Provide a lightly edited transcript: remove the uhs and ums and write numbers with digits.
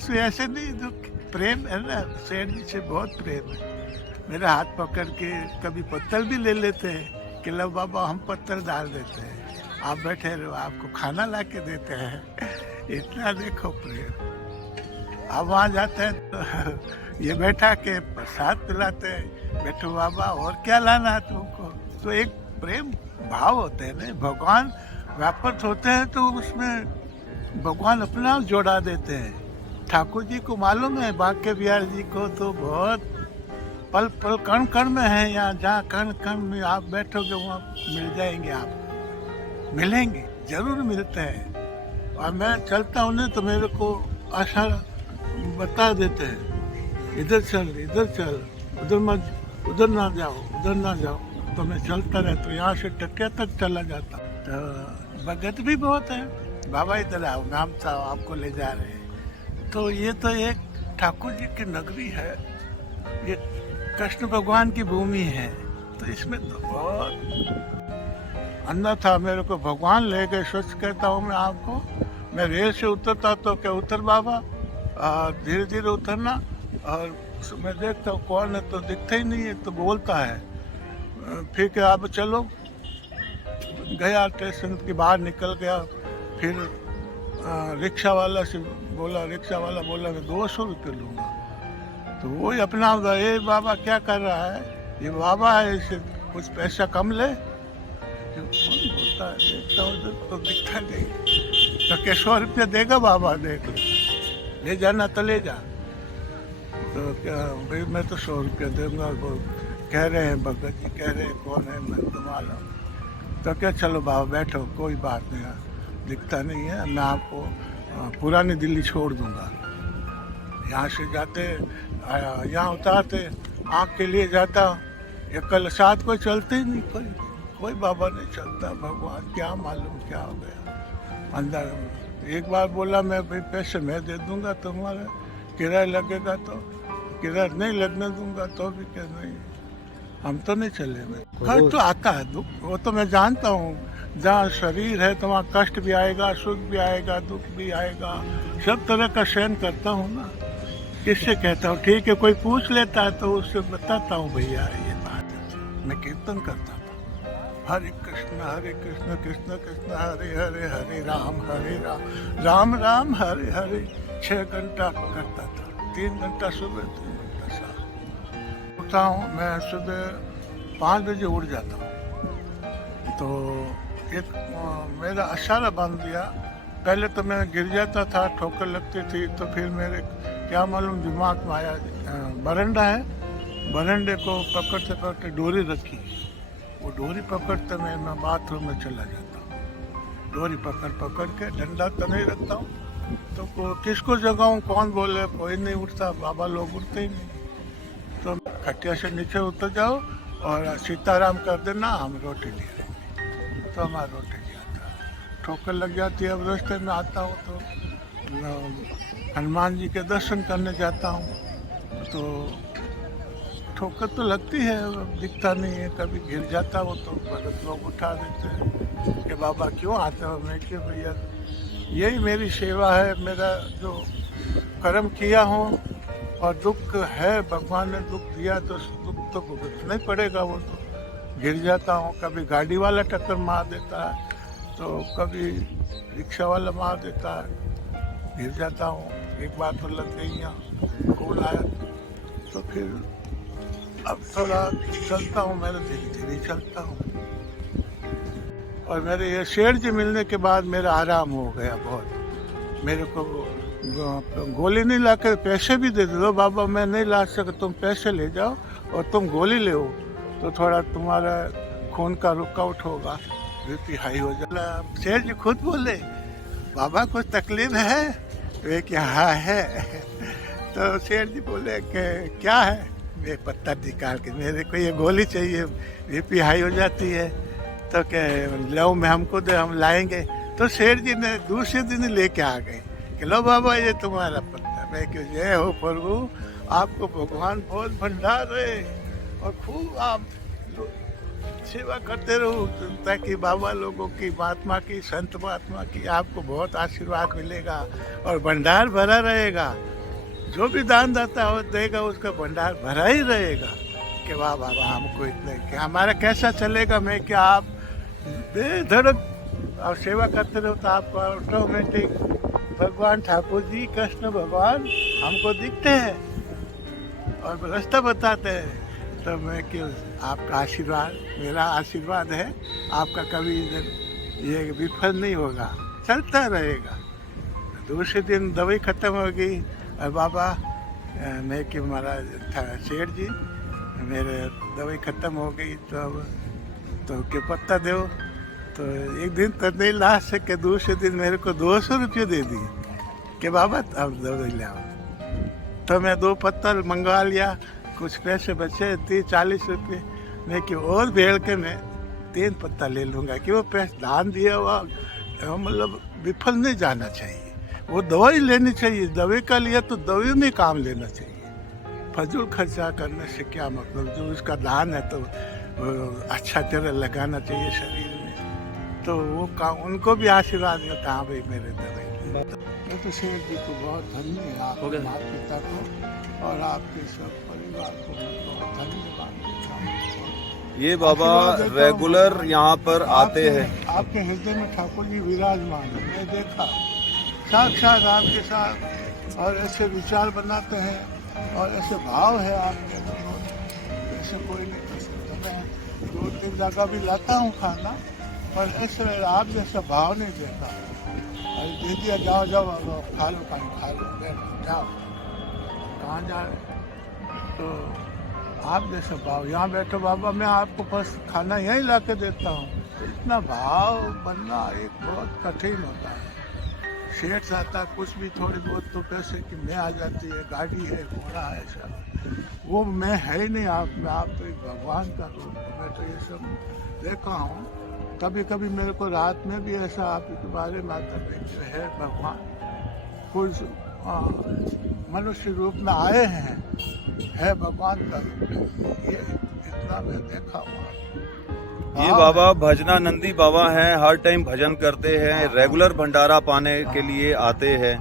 बस ऐसे नहीं, जो प्रेम है ना, सेठ जी से बहुत प्रेम है। मेरा हाथ पकड़ के कभी पत्थर भी ले लेते हैं कि लो बाबा हम पत्थर डाल देते हैं, आप बैठे रहो, आपको खाना ला के देते हैं। इतना देखो प्रेम। अब वहाँ जाते हैं तो ये बैठा के प्रसाद पिलाते हैं, बैठो बाबा और क्या लाना है तुमको। तो एक प्रेम भाव होते हैं ना, भगवान व्यापक होते हैं तो उसमें भगवान अपना जोड़ा देते हैं। ठाकुर जी को मालूम है, बांके बिहारी जी को तो बहुत पल पल कण कण में है। यहाँ जहाँ कण कण में आप बैठोगे वहाँ मिल जाएंगे, आप मिलेंगे, जरूर मिलते हैं। और मैं चलता हूँ ना तो मेरे को आशा बता देते हैं, इधर चल, उधर मत, उधर ना जाओ, उधर ना जाओ। तो मैं चलता रहता हूँ, यहाँ से टकिया तक चला जाता। तो भगत भी बहुत है, बाबा इधर आओ, नाम साहब आपको ले जा रहे हैं। तो ये तो एक ठाकुर जी की नगरी है, ये कृष्ण भगवान की भूमि है। तो इसमें तो बहुत अंदर था। मेरे को भगवान ले गए, सच कहता हूँ मैं आपको। मैं रेल से उतरता तो क्या उतर बाबा, धीरे धीरे उतरना, और मैं देखता हूँ कौन है तो दिखता ही नहीं है, तो बोलता है फिर क्या आप चलो। गया स्टेशन के बाहर निकल गया, फिर रिक्शा वाला से बोला, रिक्शा वाला बोला मैं 200 रुपये लूँगा। तो वही अपना ये बाबा क्या कर रहा है, ये बाबा है, इसे कुछ पैसा कम ले। कौन बोलता है, देखता हूँ तो दिखता नहीं। तो क्या 100 रुपया देगा बाबा, देख ले जाना तो ले जा। तो क्या भाई मैं तो 100 रुपया दूंगा, वो कह रहे हैं भगत जी, कह रहे हैं कौन है, मैं तो मालूम। तो क्या चलो बाबा बैठो, कोई बात नहीं, दिखता नहीं है, मैं आपको पुरानी दिल्ली छोड़ दूंगा। यहाँ से जाते, यहाँ उतारते, आँख के लिए जाता, ये कल साथ कोई चलते ही नहीं, कोई बाबा नहीं चलता। भगवान क्या मालूम क्या हो गया अंदर। एक बार बोला मैं भाई पैसे मैं दे दूंगा, तुम्हारा किराया लगेगा, तो किराया नहीं लगने दूंगा, तो भी क्या नहीं, हम तो नहीं चले। मैं कष्ट तो आता है, दुख वो तो मैं जानता हूँ। जहाँ शरीर है तो वहाँ कष्ट भी आएगा, सुख भी आएगा, दुख भी आएगा, सब तरह का सहन करता हूँ ना। किससे कहता हूँ, ठीक है कोई पूछ लेता है तो उससे बताता हूँ भैया ये बात है। मैं कीर्तन करता था, हरे कृष्ण कृष्ण कृष्ण हरे हरे, हरे राम राम राम हरे हरे। 6 घंटा करता था, 3 घंटा सुबह, 3 घंटा शाम। उठता हूँ मैं सुबह 5 बजे उठ जाता हूँ। तो एक मेरा इशारा बांध दिया। पहले तो मैं गिर जाता था, ठोकर लगती थी, तो फिर मेरे क्या मालूम दिमाग में आया, बरंडा है, बरंडे को पकड़ते पकड़ते डोरी रखी, वो डोरी पकड़ते मैं बाथरूम में चला जाता हूँ। डोरी पकड़ के, डंडा तो नहीं रखता हूँ, तो किसको जगाऊँ, कौन बोले, कोई नहीं उठता, बाबा लोग उठते ही नहीं। तो खटिया से नीचे उतर जाओ और सीताराम कर देना, हम रोटी ले आएंगे। तो हमारा रोटी ले आता है, ठोकर लग जाती है। अब रास्ते में आता हूँ तो हनुमान जी के दर्शन करने जाता हूँ, तो ठोकर तो लगती है, दिखता नहीं है। कभी गिर जाता हो तो भगत लोग उठा देते हैं कि बाबा क्यों आते हो। मैं कि भैया यही मेरी सेवा है, मेरा जो कर्म किया हूँ, और दुख है, भगवान ने दुख दिया तो दुख तो भुगतना ही पड़ेगा। वो तो गिर जाता हूँ, कभी गाड़ी वाला टक्कर मार देता है, तो कभी रिक्शा वाला मार देता है, गिर जाता हूँ। एक बार तो लग गई, यहाँ कॉल आया, तो फिर अब थोड़ा चलता हूँ, मैं धीरे धीरे चलता हूँ। और मेरे ये शेर जी मिलने के बाद मेरा आराम हो गया बहुत। मेरे को गोली नहीं ला कर पैसे भी दे दो, बाबा मैं नहीं ला सका, तुम पैसे ले जाओ और तुम गोली ले हो, तो थोड़ा तुम्हारा खून का रुकआउट होगा, बीपी हाई हो जाएगा। शेर जी खुद बोले, बाबा कुछ तकलीफ है? वे क्या है? तो शेर जी बोले कि क्या है? वे पत्ता निकाल के, मेरे को ये गोली चाहिए, बीपी हाई हो जाती है। तो क्या लो, मैं हमको दे, हम लाएंगे। तो शेर जी ने दूसरे दिन लेके आ गए कि लो बाबा ये तुम्हारा पत्ता। मैं क्यों, जय हो प्रभु, आपको भगवान बहुत भंडार है और खूब आप सेवा करते रहो ताकि बाबा लोगों की, महात्मा की, संत महात्मा की आपको बहुत आशीर्वाद मिलेगा और भंडार भरा रहेगा। जो भी दान दाता हो देगा उसका भंडार भरा ही रहेगा कि वाह बाबा हमको इतने क्या हमारा कैसा चलेगा। मैं क्या आप बेधड़क और सेवा करते रहो तो आपको ऑटोमेटिक भगवान ठाकुर जी, कृष्ण भगवान हमको दिखते हैं और रास्ता बताते हैं। तो मैं क्यों आपका आशीर्वाद, मेरा आशीर्वाद है, आपका कभी ये विफल नहीं होगा, चलता रहेगा। दूसरे दिन दवाई ख़त्म हो गई और बाबा मैं कि महाराज सेठ जी मेरे दवाई ख़त्म हो गई तो क्या पत्ता दो। तो एक दिन तो नहीं ला सके, दूसरे दिन मेरे को 200 रुपये दे दिए कि बाबा अब दवाई ले आओ। तो मैं 2 पत्थर मंगवा लिया, कुछ पैसे बचे 30-40 रुपये। मैं कि और भेड़ के मैं 3 पत्ता ले लूँगा कि वो पैसे दान दिया हुआ मतलब विफल नहीं जाना चाहिए। वो दवाई लेनी चाहिए, दवाई का लिया तो दवाई में काम लेना चाहिए। फजूल खर्चा करने से क्या मतलब, जो उसका दान है तो अच्छा तरह लगाना चाहिए शरीर में। तो वो काम उनको भी आशीर्वाद मिलता हाँ भाई मेरे दवाई। मैं तो सेठ जी को बहुत धन्य है, आपके माता पिता को और आपके सब परिवार को मैं बहुत धन्यवाद देता हूँ। ये बाबा रेगुलर यहाँ पर आते हैं। आपके हृदय में ठाकुर जी विराजमान है, मैं देखा साक्षात आपके साथ, और ऐसे विचार बनाते हैं और ऐसे भाव है आपके अंदर, ऐसे कोई नहीं कर सकता। मैं 2-3 जगह भी लाता हूँ खाना, पर ऐसे आप जैसा भाव नहीं देता। अरे दे दिया, जाओ जाओ खा लो, पानी खा लो, बैठो जाओ, कहाँ जा रहे। तो आप जैसा भाव, यहाँ बैठो बाबा मैं आपको बस खाना यहीं ला के देता हूँ। तो इतना भाव बनना एक बहुत कठिन होता है। सेठ आता कुछ भी थोड़ी बहुत तो पैसे की मैं आ जाती है, गाड़ी है, घोड़ा है, सब वो मैं है ही नहीं आप में। आप तो एक भगवान का रूप, मैं तो ये सब देखा हूँ। कभी कभी मेरे को रात में भी ऐसा आपके बारे में आता है भगवान कुछ मनुष्य रूप में आए हैं, है भगवान का रूप, ये इतना मैं देखा हुआ। ये बाबा भजनानंदी बाबा हैं, हर टाइम भजन करते हैं, रेगुलर भंडारा पाने के लिए आते हैं।